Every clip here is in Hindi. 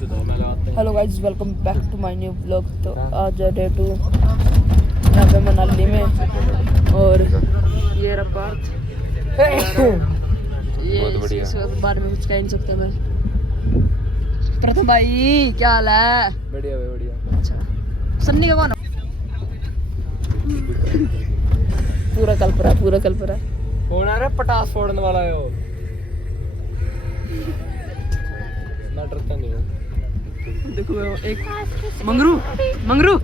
Hello guys, welcome back to my new blog. तो आज डे 2 यहाँ पे मनाली में, और ये रहा पार्थ। ये इसके बारे में कुछ कह नहीं सकता मैं। प्रथम भाई क्या हाल है? बढ़िया भाई बढ़िया। अच्छा, सन्नी का कौन? पूरा कल्परा कौन आ रहा है? पटास फोड़ने वाला है वो। ना डरता नहीं हो। देखो एक मंगरू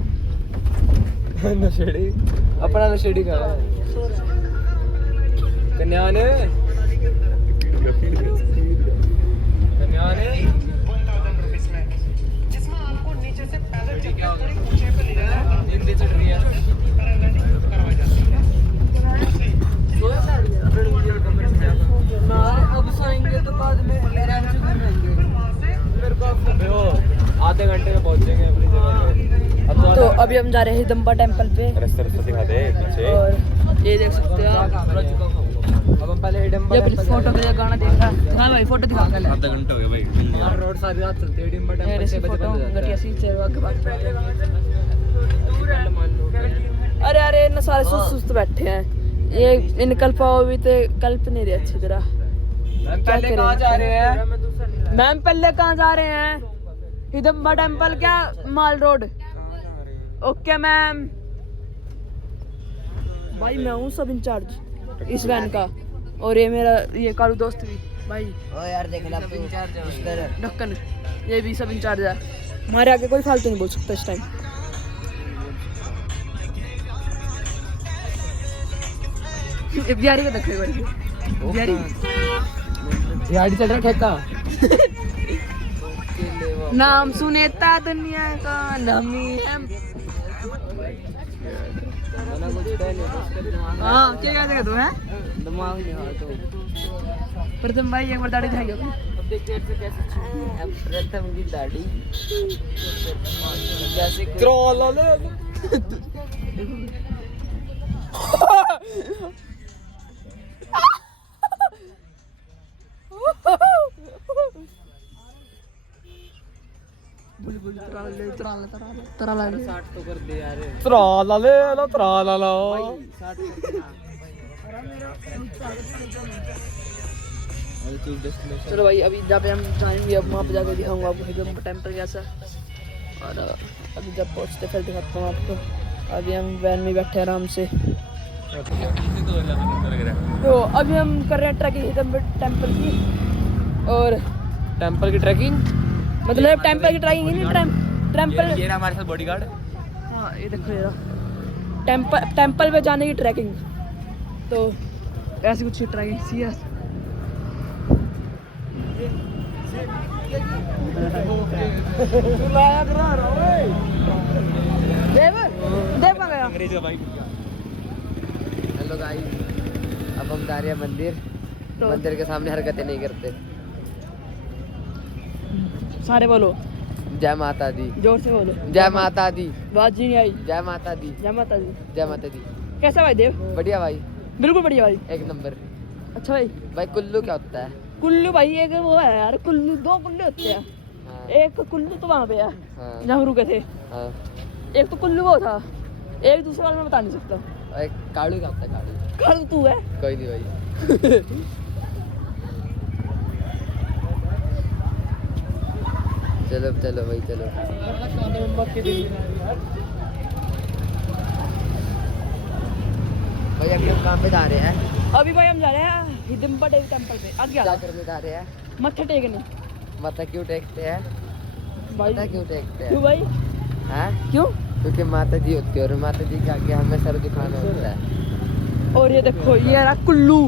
नशेड़ी अपना नशेड़ी का कन्याने अब सोएंगे तो बाद में आधे घंटे में पहुंचेंगे अपनी जगह पे। तो अभी हम जा रहे हैं हिडम्बा टेम्पल पे, दिखा दे पीछे। और ये देख सकते हो आप। अब हम पहले हिडम्बा ये फोटो का गाना देखा। हाँ भाई, फोटो दिखा पहले। आधा घंटा हो गया भाई। हर रोड सारी रात चलती है हिडम्बा टेम्पल मेरे से से फोटो घटिया सी चेहरा के पास। अरे अरे इतने सारे सुस्त बैठे हैं, ये निकल पाओ भी तो कल्प नहीं रही अच्छी तरह। पहले कहाँ जा रहे हैं? मैम पहले कहाँ जा रहे हैं? हिडम्बा टेम्पल क्या माल रोड? Okay ma'am. भाई मैं हूँ सब इंचार्ज इस वैन का, और ये मेरा ये कालू दोस्त भी भाई। ओ यार देख ला ढक्कन, ये भी सब इंचार्ज है। हमारे आगे कोई फालतू नहीं बोल सकता इस टाइम। बिहारी को देखो बिहारी गाड़ी चल रहा ठेका। नाम सुनेता दुनिया का नामी है। हाँ क्या कहते तू है? दिमाग नहीं आ तो प्रथम भाई एक बार दाढ़ी दिखाइए। प्रथम की दाढ़ी जैसे तराला तो कर दे यार। त्राला ले लो त्राला लो। चलो भाई, अभी जहाँ पे हम जाएंगे अब वहाँ पे जाकर दिखाऊंगा आपको हिडम्बा टेम्पल कैसा। और अभी जब पहुँचते फिर दिखाता हूँ आपको। अभी हम वैन में बैठे आराम से। तो अभी हम कर रहे हैं ट्रैकिंग हिडम्बा टेम्पल की, और टेम्पल की ट्रैकिंग मतलब टेम्पल की ट्रैकिंग नहीं, टेम्पल। ये रहा हमारे साथ बॉडीगार्ड। हाँ ये देखो, ये टेम्पल पे जाने की ट्रैकिंग। तो ऐसी कुछ ट्रैकिंग सी है। हेलो गाइस, अब हम जा रहे हैं मंदिर। तो मंदिर के सामने हरकतें नहीं करते। सारे बोलो जय माता दी, जोर से बोलो। जय माता दी, बाजी नहीं आई। जय माता दी, जय माता दी। जय माता दी। कैसा भाई देव? बढ़िया भाई, बिल्कुल बढ़िया भाई, एक नंबर। अच्छा भाई। भाई कुल्लू क्या होता है? कुल्लू भाई एक वो है यार, कुल्लू दो कुल्लू होते हैं। हाँ, एक कुल्लू तो वहाँ पे है हाँ, जहाँ हम रुके थे। हाँ। एक तो कुल्लू वो था, एक दूसरे वाला मैं बता नहीं सकता। और एक काड़ू क्या होता है? काड़ू कल तू है। कोई नहीं भाई। चलो चलो भाई चलो। भाई अभी हम कहाँ पे जा रहे हैं? अभी भाई हम जा रहे हैं हिडम्बा टेम्पल पे। आगे क्या करने जा रहे हैं? मत्था टेकने माता क्यों टेकते हैं? भाई। माता क्यों टेकते क्यों हैं? भाई? हैं? क्यों? क्योंकि माता जी होती है और माता जी के आगे हमें सर झुकाना होता है। और ये देखो, ये रहा कुल्लू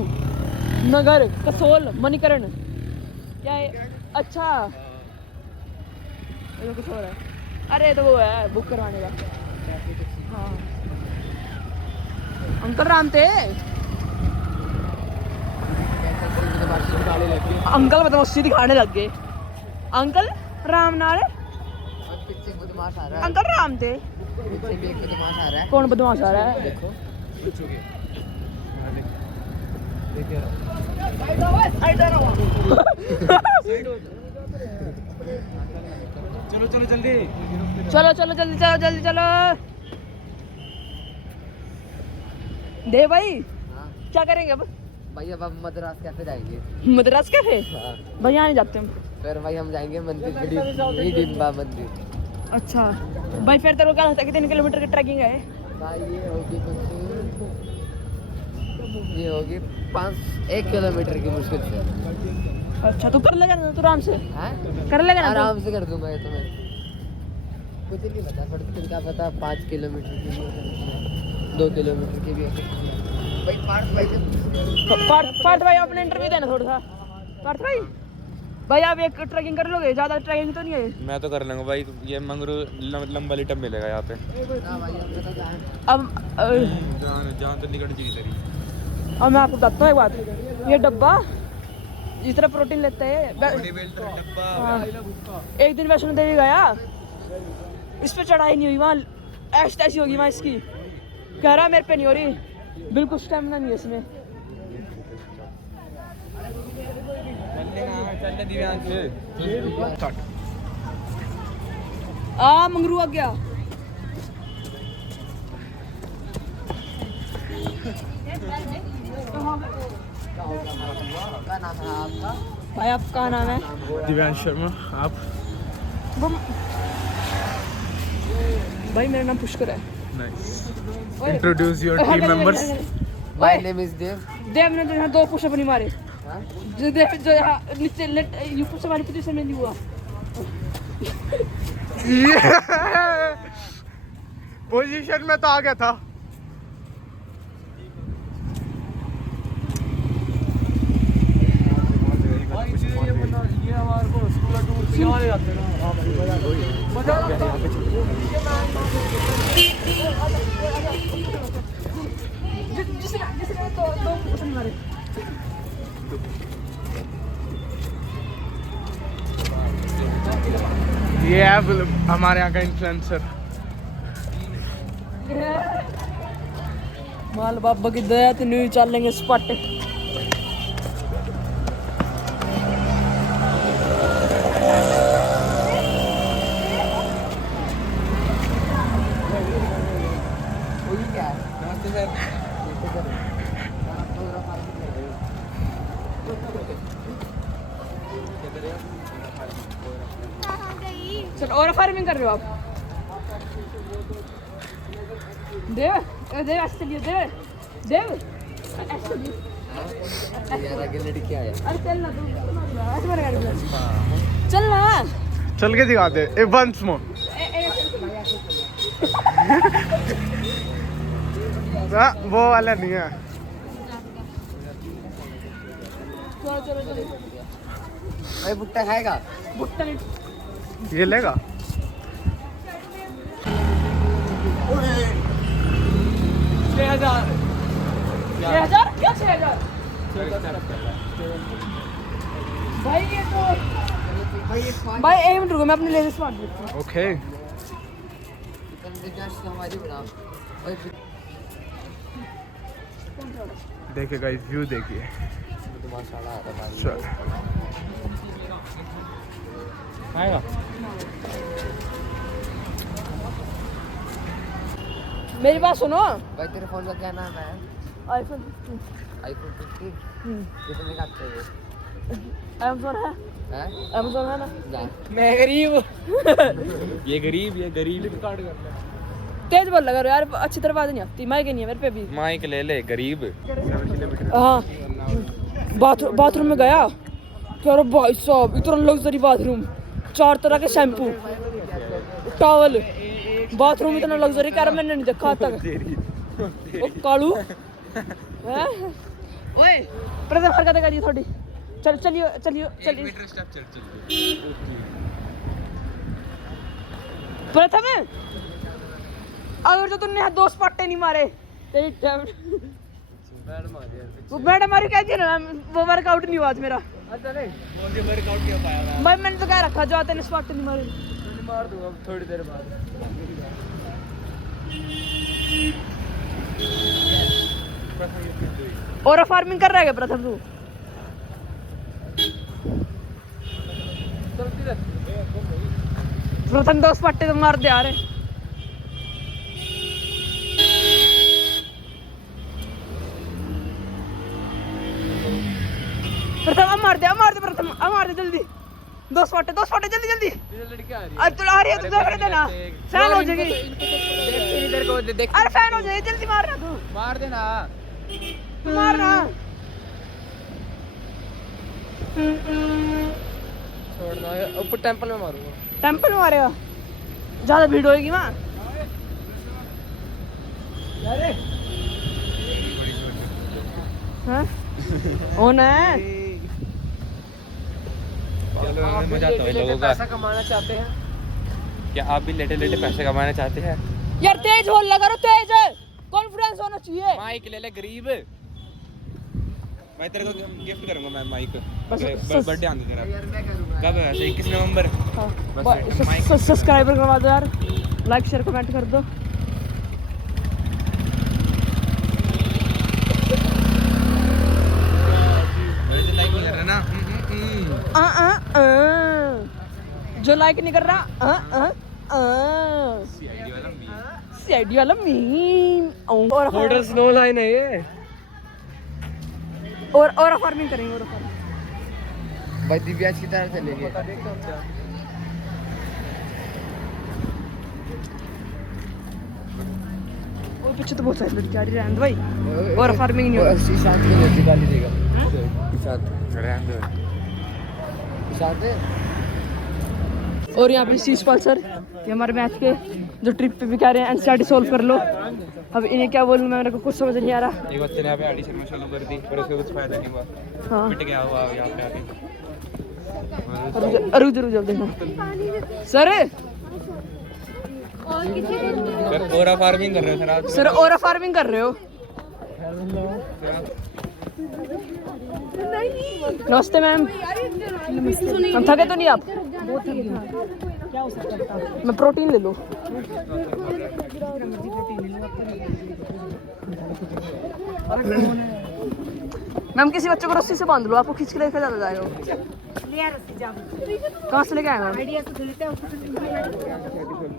नगर कसोल मणिकरण। क्या है? अच्छा ये तो कुछ और है। अरे तो वो है बुक करवाने का। हाँ अंकल राम थे। अंकल बदमाशी दिखाने लग गए। अंकल राम नाल पीछे बदमाश आ रहा है। अंकल राम थे। पीछे भी एक बदमाश आ रहा है। कौन बदमाश आ रहा है? देखो जल्दी चलो चलो जल्दी चलो जल्दी चलो। दे भाई हाँ क्या करेंगे अब? भाई अब हम मद्रास कैफे जाएंगे। मद्रास कैफे? हाँ भाई यहाँ नहीं जाते हम। फिर भाई हम जाएंगे मंदिर हिडिंबा मंदिर। अच्छा भाई फिर तेरे को क्या लगता है कितने किलोमीटर की ट्रैकिंग है? भाई ये होगी 1 किलोमीटर की मुश्किल से। अच्छा तू कर लेगा ना, तू आराम से हैं? कर लेगा ना तू? आराम से कर दूंगा ये तो मैं। कुछ नहीं पता पर तुम क्या पता 5 किलोमीटर की भी हो सकती है, 2 किलोमीटर की भी हो सकती है। भाई पार्थ भाई अपने इंटरव्यू देना थोड़ा सा। पार्थ भाई भाई आप एक ट्रैकिंग कर लोगे? ज़्यादा ट्रैकिंग तो नहीं है? मैं तो कर लूंगा भाई। ये मंगरू लंबा लिटम मिलेगा यहाँ पे। ना भाई हमने तो जाए। अब जान तो निकट जी तेरी। अब मैं आपको बताता हूँ एक बात। ये डब्बा जितना प्रोटीन लेता है हाँ। एक दिन वैष्णो देवी गया, इस पे चढ़ाई नहीं हुई, वहाँ ऐसी होगी वहाँ इसकी। कह रहा मेरे पे नहीं हो रही, बिल्कुल स्टेमिना नहीं है इसमें। चलने दिव्यांश मंगरू आ गया। क्या नाम है आपका? भाई आपका नाम है? दिव्यांश शर्मा। आप? भाई मेरा नाम पुष्कर है। Introduce your team members. My name is Dev. Dev ने जो यहाँ 2 पुशअप नहीं मारे। हाँ? जो देव जो यहाँ नीचे लेट यू पुशअप मारी पोजीशन में नहीं हुआ। पोजीशन में तो आ गया था। ये है हमारे यहाँ का इन्फ्लुएंसर। माल बाबा की दया तो नहीं चलेंगे स्पॉट। नमस्ते सर। चलो और फार्मिंग कर रहे हो आप? देव देव ऐसे चलिए। देव देव ऐसे चलिए। यार आगे लड़की आया। अरे चल ना तू ऐसे मेरे गाड़ी में चल ना। चल के दिखाते एक वंस मोर। वो वाला नहीं है। चलो चलो चलो। भाई भुट्टा खाएगा? भुट्टा नहीं। ये लेगा 6000 क्या 6000? भाई ये तो भाई 1 मिनट रुको मैं अपने लेडीज स्मार्ट देखता हूँ। ओके। हमारी बना। देखिए गाइस व्यू देखिए। माशाल्लाह आ रहा चल आएगा। मेरी बात सुनो। भाई तेरे फोन का क्या नाम है? आईफोन 15। आईफोन 15 कितने का चाहिए? अमेज़न है? हैं? अमेज़न है ना? ना मैं गरीब। ये गरीब फ्लिपकार्ट कर ले। तेज बोल लगा यार, अच्छी तरह बात नहीं आती। माइक नहीं है मेरे पे भी। माइक ले ले गरीब। हाँ बाथरूम में गया क्या रे भाई साहब, इतना लग्जरी बाथरूम, 4 तरह के शैम्पू, टॉवल, बाथरूम इतना लग्जरी क्या मैंने नहीं देखा आज तक। ओ कालू हैं? ओए प्रथम हरकत करिए थोड़ी। चलिए प्रथम अगर तो तुमने 2 स्पॉटे नहीं मारे तेरी वो मैडम मारी कहती है ना, वो वर्कआउट नहीं हुआ आज मेरा। भाई मैंने तो क्या रखा जो आते ने स्पॉट नहीं मारे। मार दूंगा थोड़ी देर बाद। और फार्मिंग कर रहा है क्या प्रथम तू? प्रथम 2 पट्टे तो मार दे यार। प्रथम अब मार दे प्रथम, अब मार दे जल्दी। 2 पट्टे जल्दी जल्दी। लड़की आ रही अरे तू आ रही है, तू देख रहे ना, फैन हो जाएगी। इधर को देख, अरे फैन हो जाएगी, जल्दी मारना तू, मार देना। तू मारना। छोड़ना ऊपर टेंपल में मारूंगा। टेंपल में मारेगा, ज्यादा भीड़ होएगी वहाँ। हाँ ओन है। चलो मजा आता है लोगों का। पैसा कमाना चाहते हैं क्या आप भी लेटे लेटे पैसे कमाना चाहते हैं? यार तेज बोल लगा, तेज कॉन्फिडेंस होना चाहिए। माइक ले ले गरीब, मैं तेरे को गिफ्ट करूंगा। मैं माइक बस- बर्थडे आने तेरा यार मैं करूंगा। कब है? 21 नवंबर। सब्सक्राइबर करवा दो यार, लाइक शेयर कमेंट कर दो। मेरे लाइक नहीं कर रहा ना। जो लाइक नहीं कर रहा सीआईडी वाला मीम। ऑर्डर स्नो लाइन है ये। और फार्मिंग करेंगे, और फार्मिंग। भाई दिव्याज की तरह चलेंगे। और पीछे तो बहुत सारी लड़की आ रही है भाई। और फार्मिंग नहीं होगी। ईशांत को लड़की गाली देगा। ईशांत है। और यहाँ पे शीशपाल सर, ये हमारे मैथ के जो ट्रिप पे भी कह रहे हैं एनसीईआरटी सॉल्व कर लो। अब इन्हें क्या बोलूं, मेरे को कुछ समझ नहीं आ रहा। एक बच्चे ने यहाँ पे एडिशन में शुरू कर दी, पर उसका कुछ फायदा नहीं हुआ। हाँ मिट गया हुआ यहाँ पे आके। रुक जरूर देखना सर। ओरा फार्मिंग कर रहे हो सर आप? सर ओरा फार्मिंग कर रहे हो? नमस्ते मैम। हम थके तो नहीं आप? मैं प्रोटीन ले लूँ। मैम किसी बच्चे को रस्सी से बांध लो, आपको खींच के लेकर ज्यादा जाएगा। कहाँ से लेके आए मैम?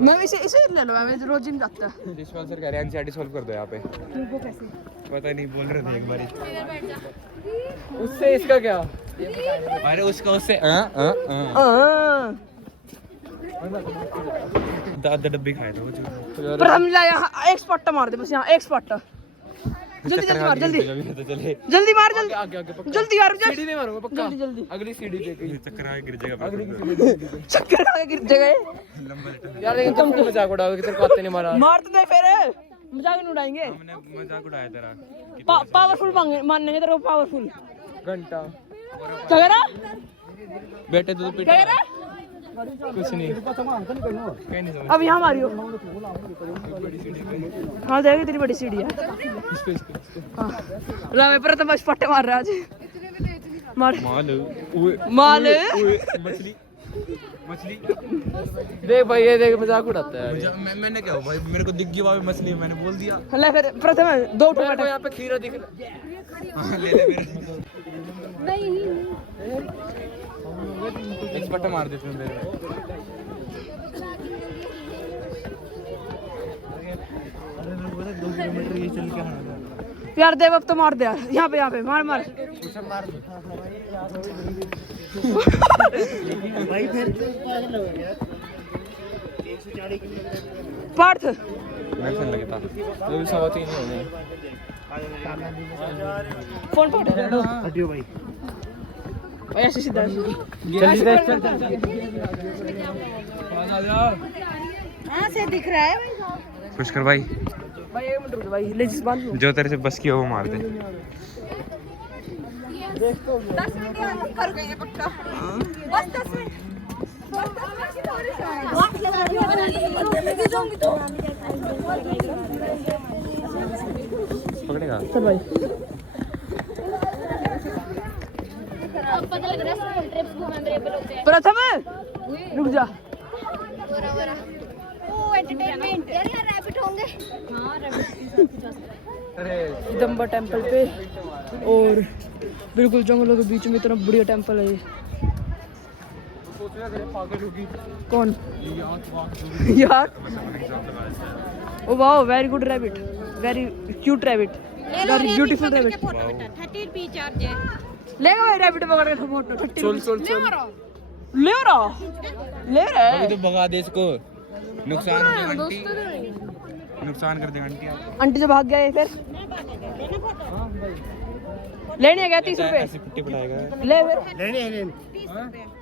मैम इसे ले लो मैम, रोज जिम जाता है। सर कह रहे हैं एनसीईआरटी सॉल्व कर दो यहाँ पे। पता नहीं, बोल रहे थे एक बारी। उससे इसका क्या? अरे उसका उससे दादा डब्बी खाए थे वो। पर हम यहाँ एक स्पॉट मार दे बस, यहाँ एक स्पॉट। जल्दी जल्दी मार, जल्दी जल्दी मार, जल्दी जल्दी यार, सीढ़ी नहीं मारूंगा पक्का। जल्दी जल्दी। अगली सीढ़ी देख। चक्कर आके गिर जाएगा। चक्कर आके गिर जाएगा। यार लेकिन तुम क्यों मजाक उड़ाओगे कि तेरे को आते नहीं मारा? मार तो दे फिर, मजाक नहीं उड़ाएंगे। हमने मजाक उड़ाया तेरा। पावरफुल मानने तेरे को, पावरफुल। घंटा क्या कह रहा? बेटे दूध पीट क्या कह रहा? कुछ नहीं, कहीं नहीं समझ। अब यहाँ मारियो। हाँ देख तेरी बड़ी सीढ़ी है। हाँ ला मैं प्रथम बस पट्टे मार रहा आज। मार माल मछली मछली। देख भाई, ये देख मजाक उड़ाता है। मैंने क्या भाई, मेरे को दिख गई वहाँ पे मछली, मैंने बोल दिया। ले फिर प्रथम 2 मेरे को टमाटर। यहाँ पे खीरा दिख रहा। ले ले मेरे एक पट्टा मार देते हैं मेरे। यार देव अब तो मार दे यार, यहाँ पे मार मार। भाई फिर पार्थ मैं सुन लगे था तो भी 3:15 हो गए। फोन पकड़ हटियो भाई। ऐसे सीधा जल्दी चल। हाँ से दिख रहा है खुश कर भाई, भाई। 1 मिनट रुक भाई, ले जिस बांध लो। जो तेरे से बस की हो वो मार दे। 10 मिनट कर गए पक्का, बस 10 मिनट। पकड़ेगा चल भाई। पता लग रहा है स्कूल ट्रिप्स मेमोरेबल होते हैं। प्रथम रुक जा। ओ एंटरटेनमेंट यार, यहाँ रैबिट होंगे। हाँ रैबिट दम्बा टेंपल पे, और बिल्कुल जंगलों के बीच में इतना बढ़िया टेंपल है ये। पागल होगी कौन ये यार? Oh wow, very good rabbit, very cute rabbit, very beautiful rabbit. 30 रुपये चार्ज है। ले गए रैबिट पकड़ के फोटो 30 चल चल चल ले रहा अभी तो भगा दे इसको नुकसान कर देगा आंटी नुकसान कर देगा आंटी आंटी से भाग गया ये फिर लेने गया 30 रुपए ऐसे पिट्टी पटाएगा ले फिर लेने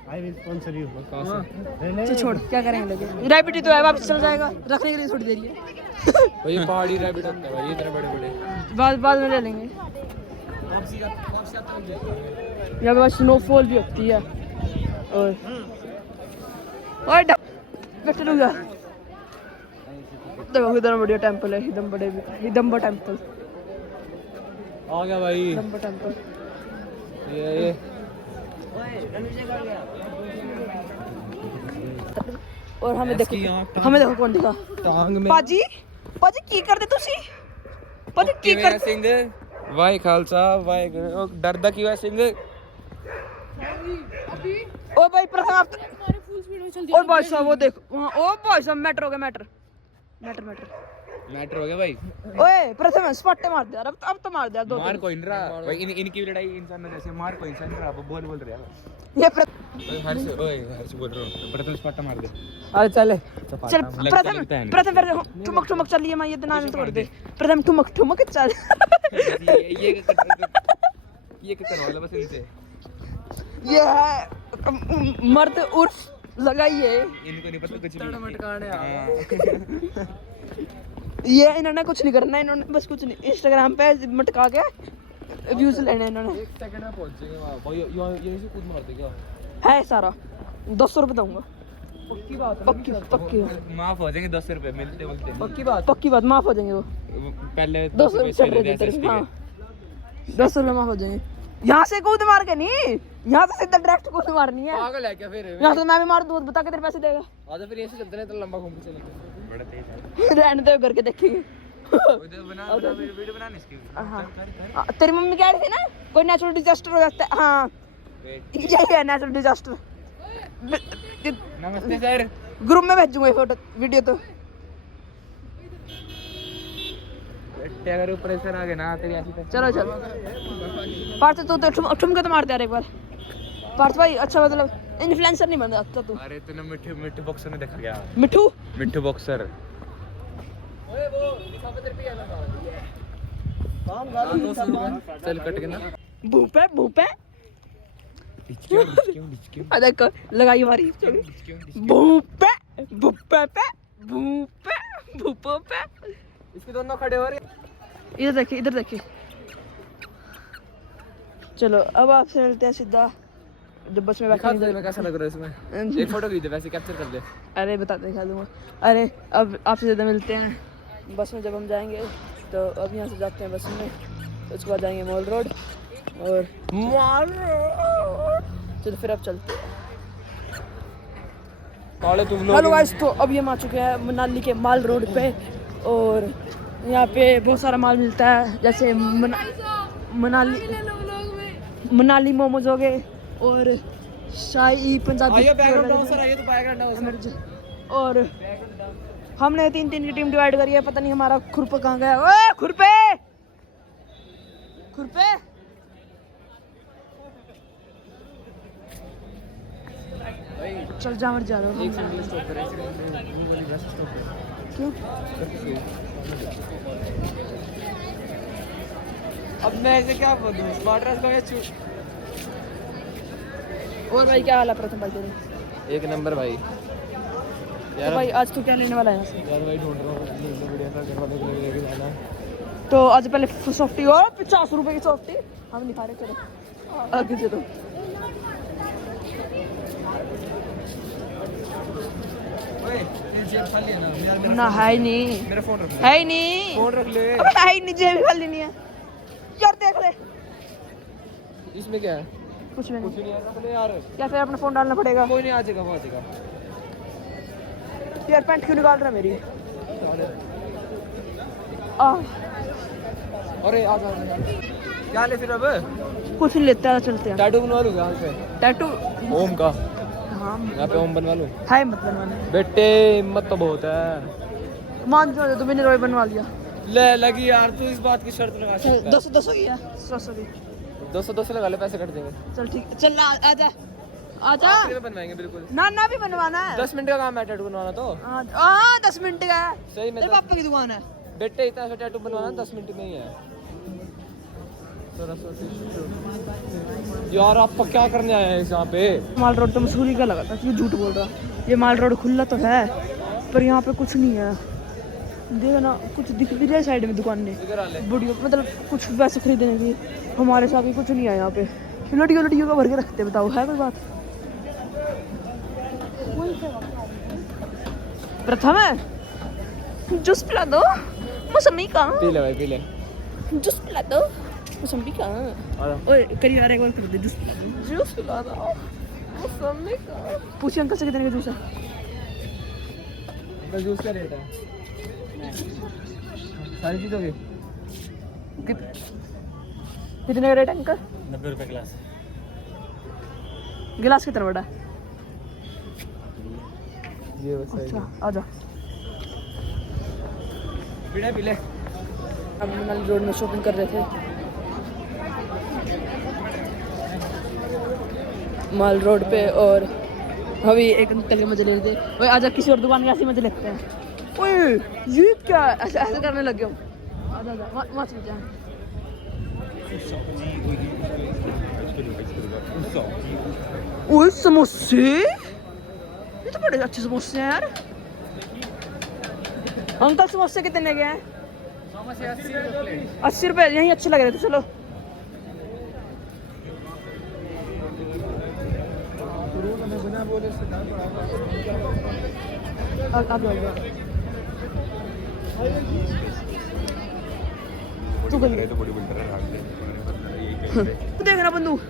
आई विल स्पॉन्सर यू। तो छोड़ क्या करेंगे लोग रैबिट ही तो है वापस चल जाएगा रखने के लिए थोड़ी देर है भाई ये पहाड़ी रैबिट होता है भाई ये इतने बड़े बड़े बाद में ले लेंगे यहाँ पे स्नोफॉल भी होती है और बैठूंगा देखो कितना बढ़िया टेंपल है हिडम्बा टेंपल आ गया भाई हिडम्बा टेंपल ये और हमें इसकी देखो यहाँ टांग- हमें देखो कौन दिखा टांग में पाजी पाजी की करदे तुसी पाजी की कर ਸਿੰਘ ਵਾਹਿ ਖਾਲਸਾ ਵਾਹਿਗੁਰੂ ਡਰਦਾ ਕਿਉਂ ਹੈ ਸਿੰਘ ओ भाई प्रथम और भाई साहब वो देखो वहाँ ओ भाई साहब मैटर हो गया मैटर मैटर हो गया भाई ओए प्रथम स्पॉटे मार दिया अब तो मार दिया दो मार कोई नहीं रहा भाई इनकी लड़ाई इंसान में जैसे मार कोई इंसान नहीं रहा बोल रहे हैं ये हर्ष बोल रहा हूँ प्रथम स्पॉट मार दे अरे चले चल लगता है प्रथम फिर ठुमक ठुमक चलिए मैं ये दिन आनंद कर दे प्रथम ठुमक ठुमक चल ये करवा लो बस इनसे ये है मर्द उर्फ लगाइए इनको नहीं पता कुछ भी ये इन्होंने कुछ नहीं करना इन्होंने बस कुछ नहीं इंस्टाग्राम पे मटका के व्यूज लेने इन्होंने एक सेकंड में पहुंच जाएंगे वहां भाई ये से कूद मार देगा है सारा 200 रुपए दूंगा पक्की बात पक्की माफ हो जाएंगे 10 रुपए मिलते बोलते पक्की बात माफ हो जाएंगे वो पहले 200 रुपए हाँ 200 रुपए माफ हो जाएंगे यहाँ से कूद मार के नहीं यहाँ से सीधा डायरेक्ट कूद मारनी है पागल है क्या फिर यहाँ से मैं भी मार दूँ बता के तेरे पैसे देगा आजा फिर ऐसे चलते हैं तो लंबा घूम के चलेंगे बड़ा तेज रहने दो करके देखेंगे वीडियो बना बनाने इसकी हाँ तेरी मम्मी कह रही थी ना कोई नेचुरल डिजास्टर हो जाता है हाँ यही है नेचुरल डिजास्टर नमस्ते सर ग्रुप में भेजूंगा ये फोटो वीडियो तो अगर ऊपर ऐसा आ गया ना तेरी ऐसी चलो चलो पार्थ तू तो ठुमका तो मार दे यार एक बार पार्थ भाई अच्छा मतलब इन्फ्लुएंसर नहीं बन सकता तू अरे तूने मिट्टू बॉक्सर में देखा क्या मिठू बॉक्सर चल कट के ना भूपे देखो लगाई हमारी भूपे भूपे पे भूपे भूपो पे इसके दोनों खड़े हो रहे इधर देखिए चलो अब आपसे मिलते हैं सीधा जब बस में बैठा मैं कैसा लग रहा है इसमें एक फोटो खींच दे वैसे कैप्चर कर ले अरे बता दिखा दूंगा अरे अब आपसे ज़्यादा मिलते हैं बस में जब हम जाएंगे तो अब यहाँ से जाते हैं बस में उसके बाद जाएंगे मॉल रोड और चलो फिर अब चलते हैं हेलो गाइस तो अब ये हम आ चुके हैं मनाली के माल रोड पे और यहाँ पे बहुत सारा माल मिलता है जैसे मनाली मोमोज हो गए और शाही पंजाबी और हमने 3-3 की टीम डिवाइड करी है पता नहीं हमारा खुरपा कहाँ गया ओए खुरपे चल जा मर जा रहा हूँ क्यों अब मैं ऐसे क्या बोलूं स्मार्ट ड्रेस का चूट और भाई क्या हाल है प्रथम भाई तेरे एक नंबर भाई तो भाई आज तो क्या लेने वाला है यहाँ से यार भाई ढूंढ रहा हूँ बढ़िया सा घर वाले को लेके जाना तो आज पहले सॉफ्टी और 50 रुपए की सॉफ्टी हम नहीं खा रहे चलो आगे चलो ना है ही नहीं मेरा फोन रख है ही नहीं फोन रख ले अबे है ही नहीं जेब खाली नहीं है यार देख ले इसमें क्या है कुछ भी नहीं कुछ नहीं है रख ले यार या फिर अपना फोन डालना पड़ेगा कोई नहीं आ जाएगा वो आ जाएगा यार पैंट क्यों निकाल रहा है मेरी अरे आ जा क्या ले फिर अब कुछ नहीं लेता है चलते हैं टैटू बनवा लूंगा यहाँ पे टैटू ओम का हाँ हाँ यहाँ पे ओम बनवा लो है मत बनवाना बेटे, हिम्मत तो बहुत है। मान जो तो मैंने रोई बनवा लिया ले लगी यार, तू इस बात की शर्त लगा सकता 200 की है सॉरी है। 200 लगा ले, पैसे कट देंगे। चल ठीक चल आजा आजा आखिरी में बनवाएंगे बिल्कुल। ना भी बनवाना है 10 मिनट का काम है टैटू बनवाना तो। हाँ 10 मिनट का है सही में तेरे पापा की दुकान है बेटे, इतना सा टैटू बनवाना 10 मिनट में ही है। यार आपका क्या करने आए हैं यहाँ पे? माल रोड तो मसूरी का लगा था, ये झूठ बोल रहा। ये माल रोड खुला तो है पर यहाँ पे कुछ नहीं है। देखो ना कुछ दिख भी रहा है साइड में दुकानें इधर आ ले। बढ़िया, मतलब कुछ वैसे खरीदने की हमारे साथ ही कुछ नहीं है यहाँ पे। लड़ियों का भर के रखते, बताओ है कोई बात? प्रथम है जूस पिला दो मौसमी का, पी ले भाई पी ले। जूस पिला दो मौसमी का। ओए करिए यार एक बार पी दे जूस पिला दो मौसमी का। पूछिए अंकल से कितने का जूस है? अंकल जूस का रेट है सारी चीज़ों की कितने का रेट है अंकल? 90 रुपए गिलास। गिलास कितना बड़ा है? ये बस सही अच्छा आ जा। पीले पीले। हम माल रोड में शॉपिंग कर रहे थे, माल रोड पे, और अभी एक अंकल के मजे ले रहे थे। भाई आजा किसी और दुकान के ऐसे मजे लगते हैं। ओए ये क्या ऐसे ऐसे करने लग गए हम। आजा आजा मत जा। ओए समोसे, ये तो बड़े अच्छे समोसे हैं यार। अंकल समोसे कितने के हैं? 80 रुपए। यहीं अच्छे लग रहे थे, चलो। तू देखना बंदूक।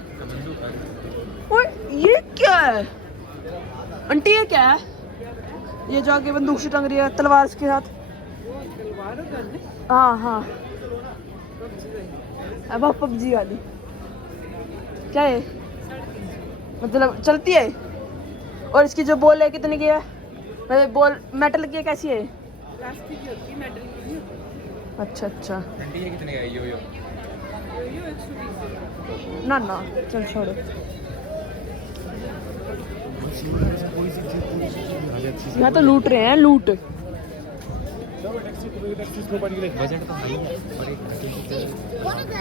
ओए ये क्या है आंटी, ये क्या है? ये जाके बंदूक से टंग रही है तलवार के साथ। हाँ अब पबजी वाली क्या है, मतलब चलती है? और इसकी जो बॉल है कितने की है? मतलब बॉल मेटल की है, कैसी है? प्लास्टिक की होती है, मेटल की। अच्छा आंटी ये कितने का है? यो ना चल छोड़ो। यहाँ तो लूट रहे हैं, लूट। बजट तो हाई है।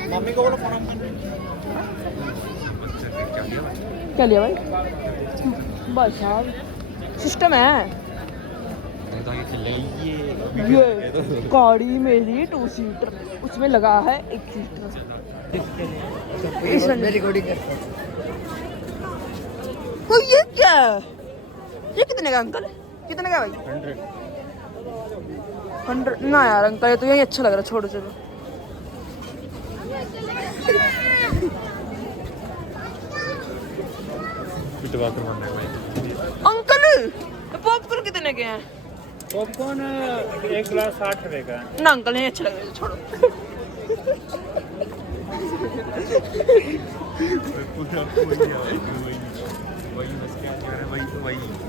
मम्मी को बोलो फोन क्या लिया भाई? बस साहब सिस्टम है ये। गाड़ी मेरी 2 सीटर, उसमें लगा है 1 सीटर। रिकॉर्डिंग कर। ये क्या है? ये कितने का अंकल? कितने का भाई? 100 ना यार अंकल, ये तो यही अच्छा लग रहा है, छोड़ो चलो। अंकल पॉपकॉर्न कितने के हैं? पॉपकॉर्न 1 गिलास 60 रुपए का है। ना अंकल यही अच्छा लग रहा है, छोड़ो।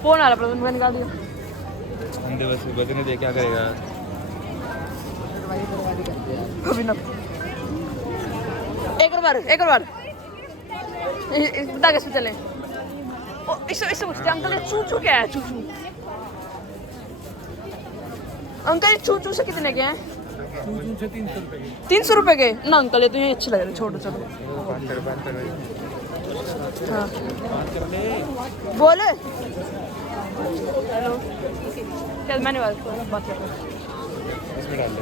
फोन आ रहा है, मैंने निकाल दिया। अंधे बस बदने दे क्या करेगा? कभी ना। एक और बार बता कैसे चले? इससे पूछते अंकल ये चूचू क्या है? चूचू अंकल ये चूचू से कितने के हैं? 300 रुपए के। ना अंकल ये तो यही अच्छे लग रहे, छोड़ो चलो। हाँ बोले हेलो, चल मैंने बात कर रहा।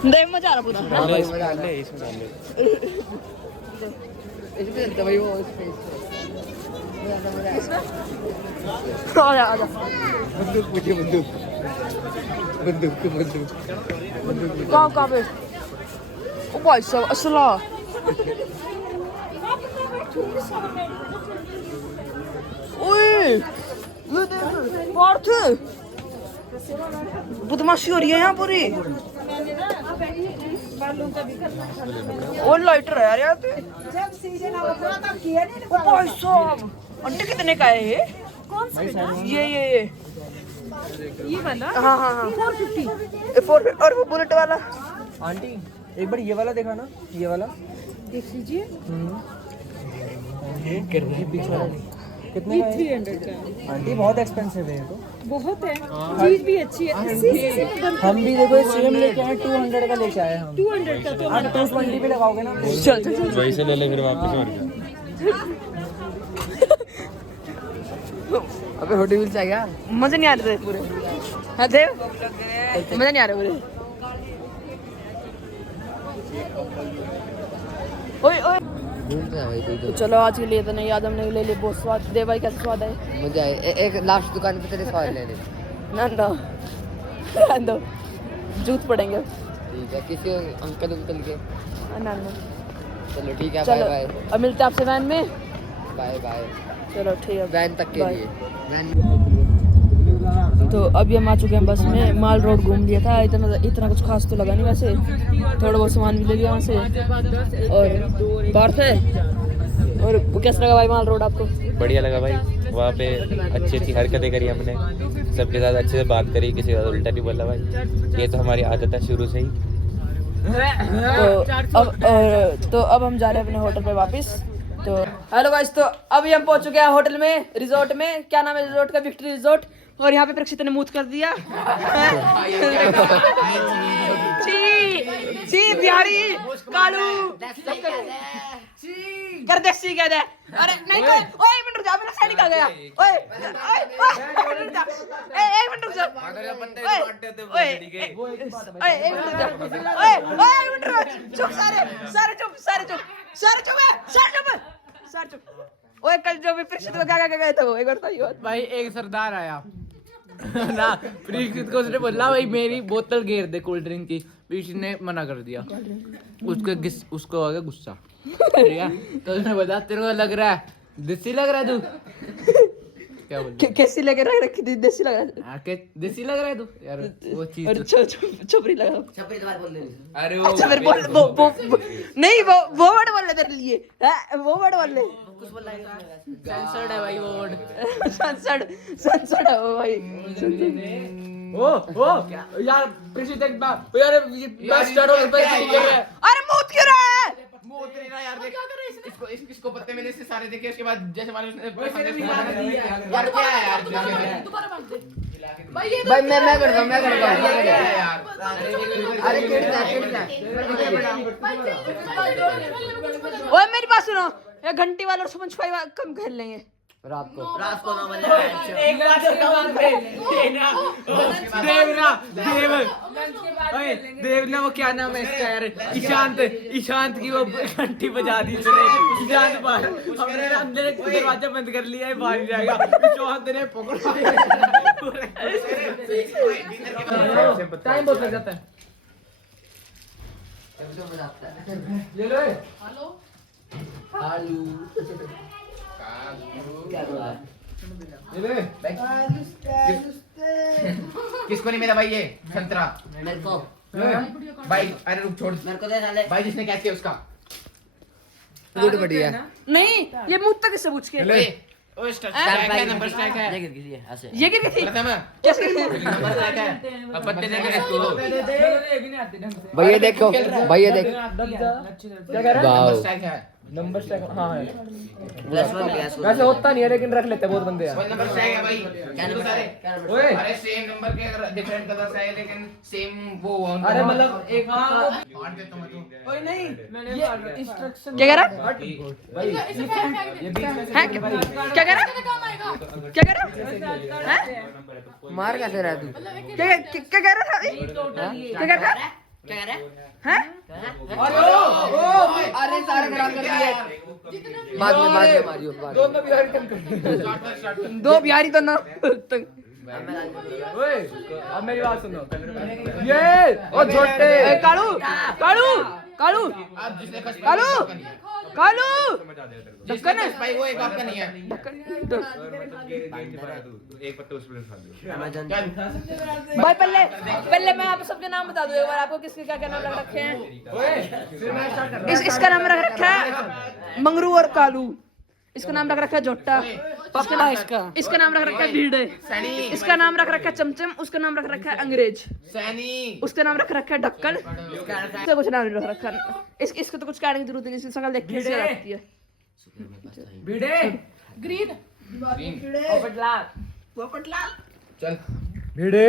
देख मजा आ रहा पूरा। इसमें डाल ले। इसमें दवाई वो आजा बंदूक मुझे बंदूक कहाँ पे? ओ भाई साहब असला। ओए ये देख पार्थ, बदमाशी हो रही है यहाँ पूरी। और लाइटर है यार यहाँ पे। ओ भाई साहब आंटी कितने का है ये? ये वाला हाँ हाँ हाँ 450 और वो बुलेट वाला आंटी एक बार ये वाला देखा ना, ये वाला देख लीजिए बीच वाला कितने का है? 300 का आंटी बहुत एक्सपेंसिव है ये तो। बहुत है चीज भी अच्छी है हम भी देखो सेम लेके आए 200 का लेके आए हम। 200 का तो हाँ 220 पे लगाओगे ना। चल चल चल वही से ले ले फिर वापस और अबे होटल मिल जाएगा। मजे नहीं आ रहे थे पूरे हाँ थे मजे नहीं आ रहे पूरे ओए ओए घूम से भाई कोई तो चलो आज के लिए तो नहीं याद हमने ले लिए बहुत स्वाद दे भाई कैसा स्वाद है मुझे एक लास्ट दुकान पे तेरे सवाल ले ले। ना जूत पड़ेंगे ठीक है किसी अंकल के। ना चलो ठीक है, बाय चलो बाय अब मिलते हैं आपसे वैन में बाय बाय। चलो ठीक है वैन तक के बाय। लिए वैन। तो अभी हम आ चुके हैं बस में माल रोड घूम लिया था इतना कुछ खास तो लगा नहीं वैसे थोड़ा बहुत सामान भी ले लिया वहाँ से और पार्थ है और कैसा लगा भाई माल रोड आपको बढ़िया लगा भाई। वहाँ पे अच्छी अच्छी हरकतें करी हमने, सबके साथ अच्छे से बात करी, किसी के साथ उल्टा नहीं बोला भाई। ये तो हमारी आदत है शुरू से ही। तो अब हम जा रहे हैं अपने होटल पे वापस। तो हेलो गाइस, तो अभी हम पहुंच चुके हैं होटल में, रिजॉर्ट में। क्या नाम है रिजॉर्ट का? Victory resort. और यहाँ पे परीक्षित ने मूत कर दिया। छी बिहारी कालू कर दे सी कह दे। अरे नहीं तो ओए एक मिनट रुक जा, मेरा सैनिक आ गया। ओए ओए एक मिनट रुक जा। ओए ओए एक मिनट रुक जा। ओए एक मिनट रुक। चुप सारे चुप। ओए कल जो भी परीक्षित को क्या गए थे वो एक बार बताइए। भाई एक सरदार आया ना, परीक्षित को उसने बोला भाई मेरी बोतल घेर दे कोल्ड ड्रिंक की। परीक्षित ने मना कर दिया। उसको आ गया गुस्सा। ठीक है तो उसने बताया तेरे को लग रहा है देसी लग रहा है तू। क्या बोल कैसी लग रहा है? रखी थी देसी लगा देसी लग रहा है तू यार वो चीज। और छपरी लगा। छपरी तो बात बोल दे। अरे अच्छा फिर बोल वो नहीं वो वर्ड बोल ले तेरे लिए वो वर्ड बोल ले। कुछ बोल रहा है सेंसर्ड है भाई वो वर्ड। संसद है वो भाई। ओ यार परीक्षित एक बार यार ये बस स्टार्ट हो गया। अरे मूत क्यों रहा है? यार देख इसको पत्ते मैंने इससे सारे देखे उसके बाद जैसे माने उसने यार क्या है यार भाई मैं करता हूं यार। अरे ओए मेरी बात सुनो, ये घंटी वाला और सुमन छुपाई कम खेल लेंगे रात को 9 बजे एक बात देवना वो क्या नाम है इसका यार ईशांत की वो घंटी बजा दी उसने। ईशांत बाहर हमने अंदर दरवाजा बंद कर लिया है, बाहर जाएगा। ईशांत ने पकड़ टाइम बहुत लग जाता है। ले लो हेलो क्या हुआ? किसको नहीं मिला भाई ये संतरा? मेरे को भाई। अरे रुक छोड़ मेरे को दे साले भाई जिसने कैच किया उसका गुड बढ़िया। नहीं ये मुझ तक किससे पूछ के ओ स्टैक है नंबर स्टैक है ये गिर गई थी कैसे? नंबर स्टैक है अब पत्ते दे दे इसको। भैया देखो भैया देख क्या कह रहा है? नंबर स्टैक है। नंबर स्टैक हाँ है वैसे होता नहीं है लेकिन रख लेते बहुत बंदे हैं। नंबर स्टैक है भाई क्या नंबर सारे ओए अरे सेम नंबर के अगर डिफरेंट कलर से है लेकिन सेम वो अरे मतलब एक काट देता हूं मैं। ओए नहीं मैंने इंस्ट्रक्शन क्या कह रहा भाई है? क्या कह रहा है? मार कैसे रहा तू क्या कह रहा था? क्या कह रहा है? अरे सारे खराब कर दिए बाद में मारियो दोनों बिहारी कम कर दो बिहारी तो ना ओए अब मेरी बात सुनो ये ओ छोटे कालू कालू कालू आप जिसने कालू कालू ढक्कन है भाई वो एक आपका नहीं है। एक पत्ता उस पर खा दो। भाई पहले मैं आप सबके नाम बता दूं एक बार आपको किसके क्या क्या नाम लग रखे हैं। ओए फिर मैं स्टार्ट कर इसका नाम रख रखा है मंगरू और कालू। इसका नाम रख रखा है जोटा, इसका नाम रख रखा है भीड़े, इसका नाम रख रखा है चमचम, उसका नाम रख रखा है अंग्रेज, उसका नाम रख रखा है ढक्कन, इसका कुछ नाम नहीं रख रखा। इसको तो कुछ कहने की जरूरत नहीं, इसकी शक्ल देख के ऐसे लगती है। ग्रीन पोपटलाल चल भिड़े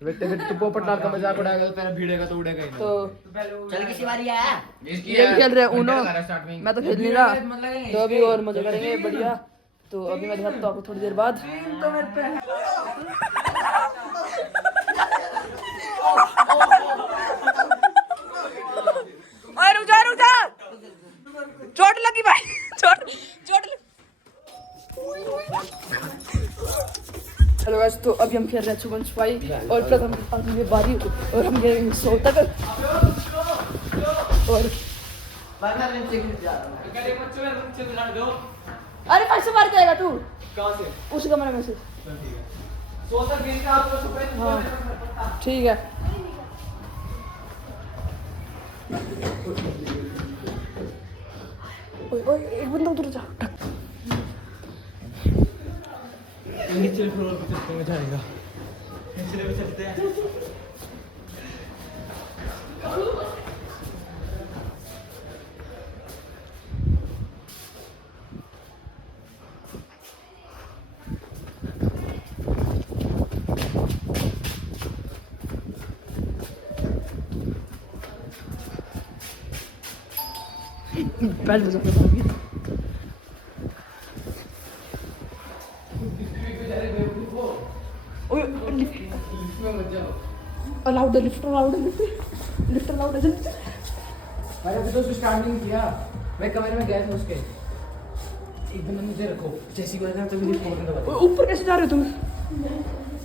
बेटे तू पोपटलाल का मजाक उड़ाएगा तो तेरा भिड़ेगा तो उड़ेगा ही नहीं। तो चल किसी बारी है गेम खेल रहे हैं उनो, मैं तो खेल नहीं रहा, तो अभी और मजे करेंगे बढ़िया। तो अभी मैं दिखाता हूँ आपको थोड़ी देर बाद। रुक जा चोट लगी भाई, चोट लगी। हेलो गाइस, तो अभी हम खेल रहे हैं छुपन छुपाई और प्रथम ये बारी और हम खेलेंगे 100 तक। और अरे पैसे मार जाएगा तू कहाँ से? उस कमरे में से। 100 तक गिन का आपको छुपाई। हाँ ठीक है। ओए एक बंदा उधर जा। नीचे फ्लोर पे चलते में जाएगा, नीचे भी चलते हैं। पहले तो जाके अलाउड है लिफ्ट अलाउड है जल्दी। मैंने अभी तो उसको स्टार्ट नहीं किया, मैं कमरे में गया था उसके। एकदम नीचे रखो, जैसी बात है तभी लिफ्ट ओपन दबा। ऊपर कैसे जा रहे हो तुम?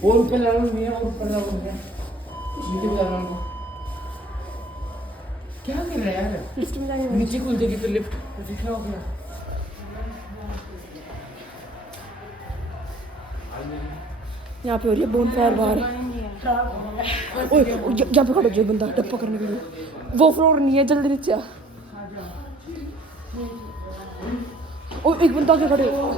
और ऊपर जा रहा हूँ मैं, और ऊपर जा रहा हूँ मैं, नीचे भी जा रहा हूँ। क्या कर रहा है यार? लिफ्ट में जाएंगे। नीचे खुल जाएगी तो लिफ्ट क्या हो गया? यहाँ पे हो रही है बोन फायर बाहर। ओए यहाँ पे खड़ो जो बंदा टप्पा करने के लिए, वो फ्लोर नहीं है, जल्दी नीचे आ। ओए एक बंदा आगे खड़े हो।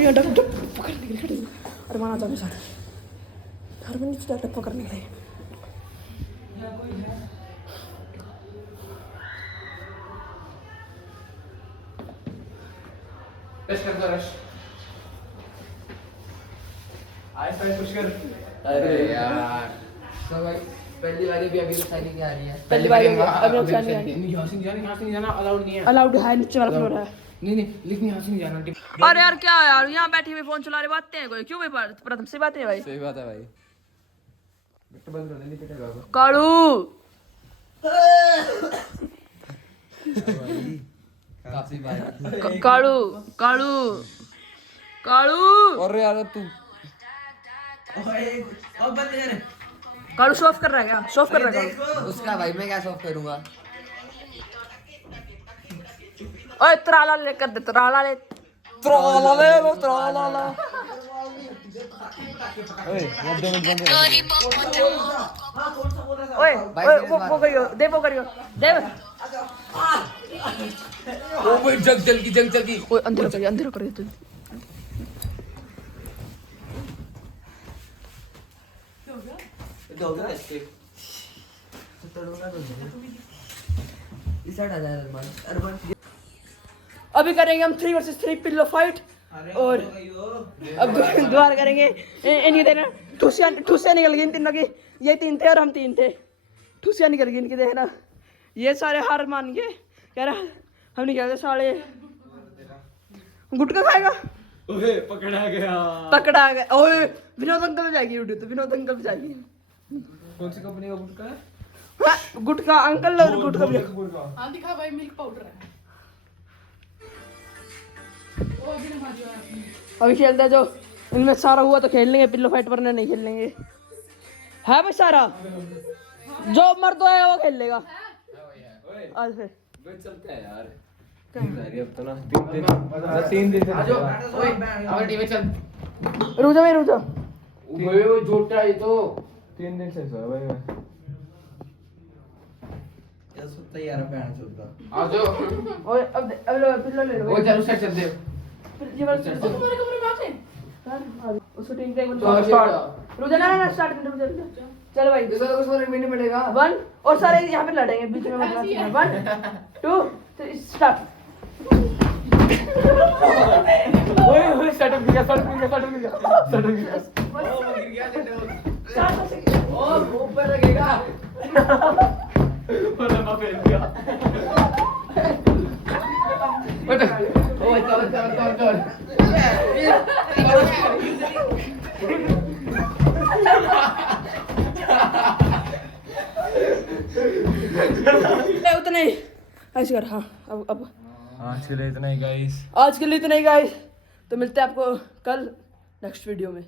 यहाँ टप्पा करने के लिए खड़े हो। अरे माना जा मेरे साथ, घर में नीचे टप्पा करने के लिए। रश कर दो रश। आए साइड पुश कर। अरे यार तो भाई पहली बारी भी अभी तो साइनिंग आ रही है। पहली बार अभी लोग नहीं, यहाँ से नहीं जाना, अलाउड नहीं है। अलाउड है, नीचे वाला फ्लोर है। नहीं लेकिन यहाँ से नहीं जाना। अरे यार क्या यार, यहाँ बैठे हुए फोन चला रहे बातें हैं कोई, क्यों भाई? प्रथम से बातें हैं भाई। सही बात है भाई। बेटा बंद कर दे, नहीं पिटेगा वो। कालू काफी बार कालू कालू कालू और यार तू अब बंद कर। कालू शॉफ कर रहा है क्या? शॉफ कर रहा है कालू। उसका भाई मैं क्या सॉफ करूंगा? ओए त्राला ले कर दे, त्राला ले लो। ओए वो करियो देव, वो करियो देव। ओ भाई जंग की। ओए अंधेरा करियो तू। अभी करेंगे हम 3 वर्सेस 3 पिल्लो फाइट। और अब दोबारा करेंगे। इनकी देखना ठुसिया निकल गई इन तीनों की। ये 3 थे और हम 3 थे, ठुसिया निकल गई इनकी। देखना ये सारे हार मान गए, कह रहा हम नहीं कहते साले। गुटका खाएगा। ओए पकड़ा गया। ओए विनोद अंकल पे जाएगी वीडियो, तो विनोद अंकल पे जाएगी। कौन सी कंपनी का गुटका है? हाँ, गुटका अंकल और गुटका भी। हाँ दिखा भाई, मिल्क पाउडर है। अभी खेलते हैं, जो इनमें सारा हुआ तो खेल लेंगे, पिल्लो फाइट वरना नहीं खेल लेंगे। है भाई सारा जो मर्द है वो खेल लेगा आज से। चलते हैं यार। अब तो ना 3 दिन से आ जाओ ओए हमारी टीम में चल रुक जा भाई रुक जा। वो जोटा है तो 3 दिन से सोया भाई मैं। आ जाओ ओए अब लो पिल्लो ले लो। वो चल उससे चल दे ये वाला तो तुम्हारे कमरे में आते उसको टीम का एक तो स्टार्ट। रुक जा ना स्टार्ट रुक जा। चल भाई इसको तो कुछ और मिनट मिलेगा 1 और सारे यहाँ पे लड़ेंगे बीच में मतलब 1 2 3 स्टार्ट। ओए स्टार्ट हो गया। और ऊपर लगेगा ओ चल उतना ही ऐसे कर। हाँ अब आज के लिए इतना ही गाइस। आज के लिए इतना ही गाइस। तो मिलते हैं आपको कल नेक्स्ट वीडियो में।